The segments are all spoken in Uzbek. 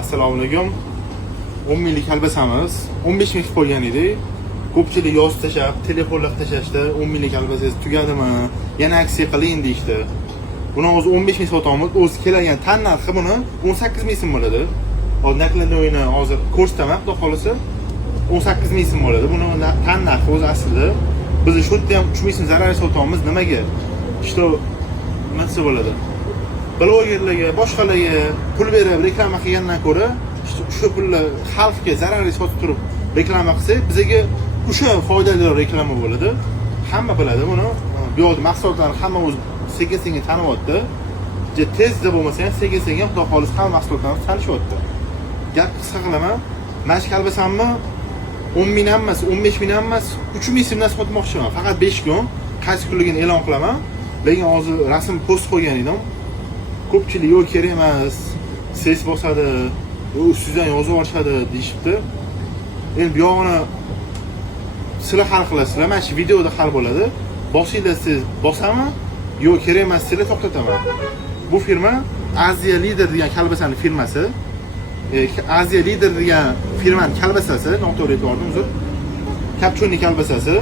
Assalomu alaykum. 10 minglik albasamiz 15 ming qo'ygan edik. Ko'pchilik yoz tashab, telefonlar tashashdi. 10 minglik albasangiz tugadimi? Yana aksiya qiling deydi. Buni o'zi 15 ming sotamiz. O'zi kelgan tan narxi buni 18 ming so'm bo'ladi. Hozir nakladni o'yini hozir ko'rsataman, xudo xolasa 18 ming so'm bo'ladi. Buni tan narxi o'zi aslida biz shu yerda ham 3 ming so'm zarar sotamiz. Nimaga? Ishto nima desa bo'ladi? Blogerlarga, boshqalarga pul berib reklama qilgandan ko'ra, shu pulni xalqga zararli sotib turib reklama qilsak, bizga o'sha foydali reklama bo'ladi. Hamma biladi buni. Bu yerda mahsulotlarni hamma o'zi sekin-sekin tanyapti. Tezda bo'lmasa ham sekin-sekin xudo xolis hamma mahsulotlarni tanishyapti. Gap qisqa qilaman. Mana shu kalbasamni 10 ming ham emas, 15 ming ham emas, 3 ming so'mdan sotmoqchiman. Faqat 5 kun qaysi kunligini e'lon qilaman. Lekin hozir rasm post qo'ygan edim. Ko'pchilik yo'q kerak emas, ses bosadi, ustidan yozib olishadi deyishibdi. Endi bu yog'ini sizlar hal qilasizlar. Mana shu videoda hal bo'ladi. Boshingizda siz bosaman, yo'q kerak emas sizlar to'xtataman. Bu firma Aziya Lider degan kalbasani firmasi. Aziya Lider degan firmaning kalbasasi, noto'g'ri aytdim uzr. Kapchonni kalbasasi.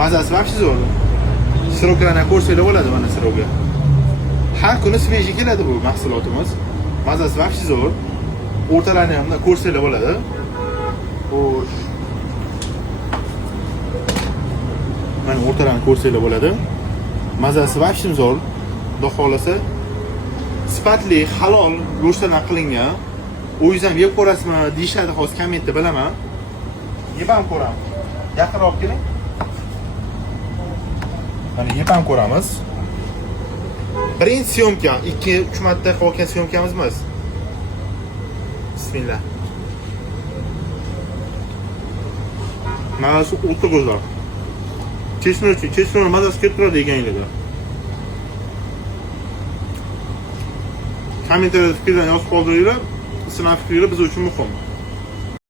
Mazasi vaqti zo'r. Siroklarni ko'rsanglar bo'ladi mana sirokga. Har kuni sveji keladi bu mahsulotimiz. Mazasi vaqti zo'r. O'rtalarini ham ko'rsanglar bo'ladi. Xo'sh. Mana o'rtalarini ko'rsanglar bo'ladi. Mazasi vaqti zo'r. Xudo xolasa sifatli, halol go'shtdan qilingan. O'zingiz ham yeb ko'rasizmi deyishadi, hozir kommentda bilaman. Yeb ham ko'ramiz. Yaqinroq keling. Mana yeb ham ko'ramiz. Birinchi syomka, 2-3 marta qilgan syomkamiz emas. Bismillah. Mana shu o'ta go'zal. Chesnor mazasi kelib turadi deganingizda. Kommentariyada fikrlarni yozib qoldiringlar. Sizlarning fikringiz biz uchun muhim.